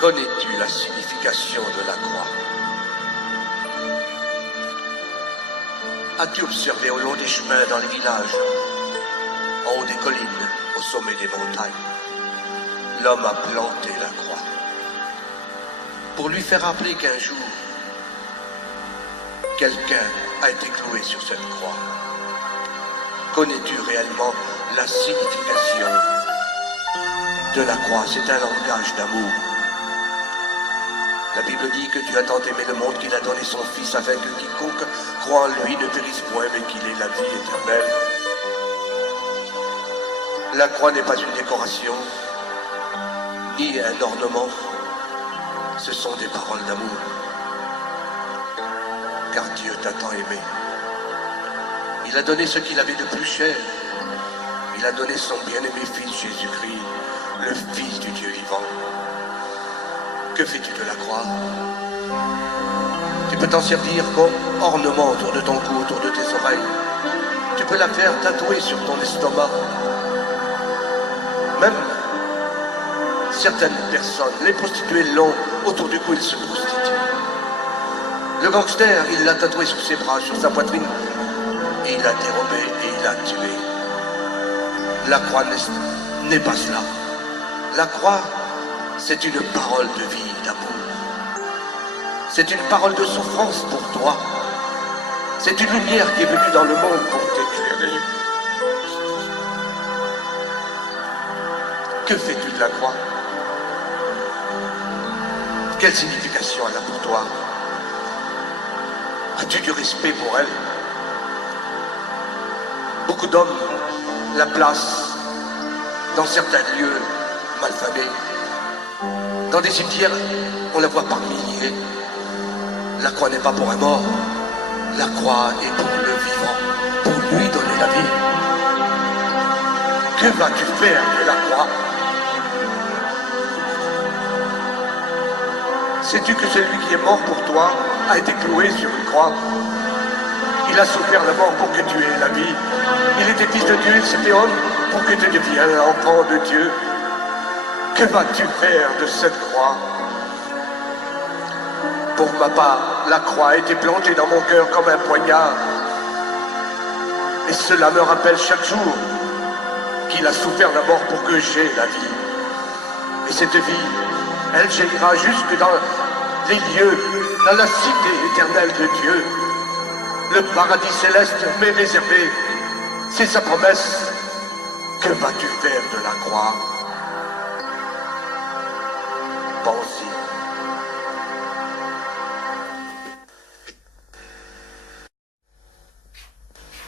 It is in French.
Connais-tu la signification de la croix? As-tu observé au long des chemins, dans les villages, en haut des collines, au sommet des montagnes, l'homme a planté la croix pour lui faire rappeler qu'un jour, quelqu'un a été cloué sur cette croix. Connais-tu réellement la signification de la croix? C'est un langage d'amour. La Bible dit que Dieu a tant aimé le monde qu'il a donné son Fils afin que quiconque croit en lui ne périsse point mais qu'il ait la vie éternelle. La croix n'est pas une décoration, ni un ornement. Ce sont des paroles d'amour. Car Dieu t'a tant aimé. Il a donné ce qu'il avait de plus cher. Il a donné son bien-aimé Fils Jésus-Christ, le Fils du Dieu vivant. Que fais-tu de la croix? Tu peux t'en servir comme ornement autour de ton cou, autour de tes oreilles. Tu peux la faire tatouer sur ton estomac. Même certaines personnes, les prostituées l'ont autour du cou, ils se prostituent. Le gangster, il l'a tatoué sur ses bras, sur sa poitrine. Et il l'a dérobé et il l'a tué. La croix n'est pas cela. La croix, c'est une parole de vie, d'amour. C'est une parole de souffrance pour toi. C'est une lumière qui est venue dans le monde pour t'éclairer. Que fais-tu de la croix? Quelle signification elle a pour toi? As-tu du respect pour elle? Beaucoup d'hommes la placent dans certains lieux malfamés. Dans des cimetières, on la voit par milliers. La croix n'est pas pour un mort. La croix est pour le vivant, pour lui donner la vie. Que vas-tu faire de la croix? Sais-tu que celui qui est mort pour toi a été cloué sur une croix? Il a souffert la mort pour que tu aies la vie. Il était fils de Dieu, il s'est fait homme pour que tu deviennes enfant de Dieu. Que vas-tu faire de cette croix? Pour ma part, la croix a été plantée dans mon cœur comme un poignard. Et cela me rappelle chaque jour qu'il a souffert la mort pour que j'aie la vie. Et cette vie, elle jaillira jusque dans les lieux, dans la cité éternelle de Dieu. Le paradis céleste m'est réservé. C'est sa promesse. Que vas-tu faire de la croix? Pense-y.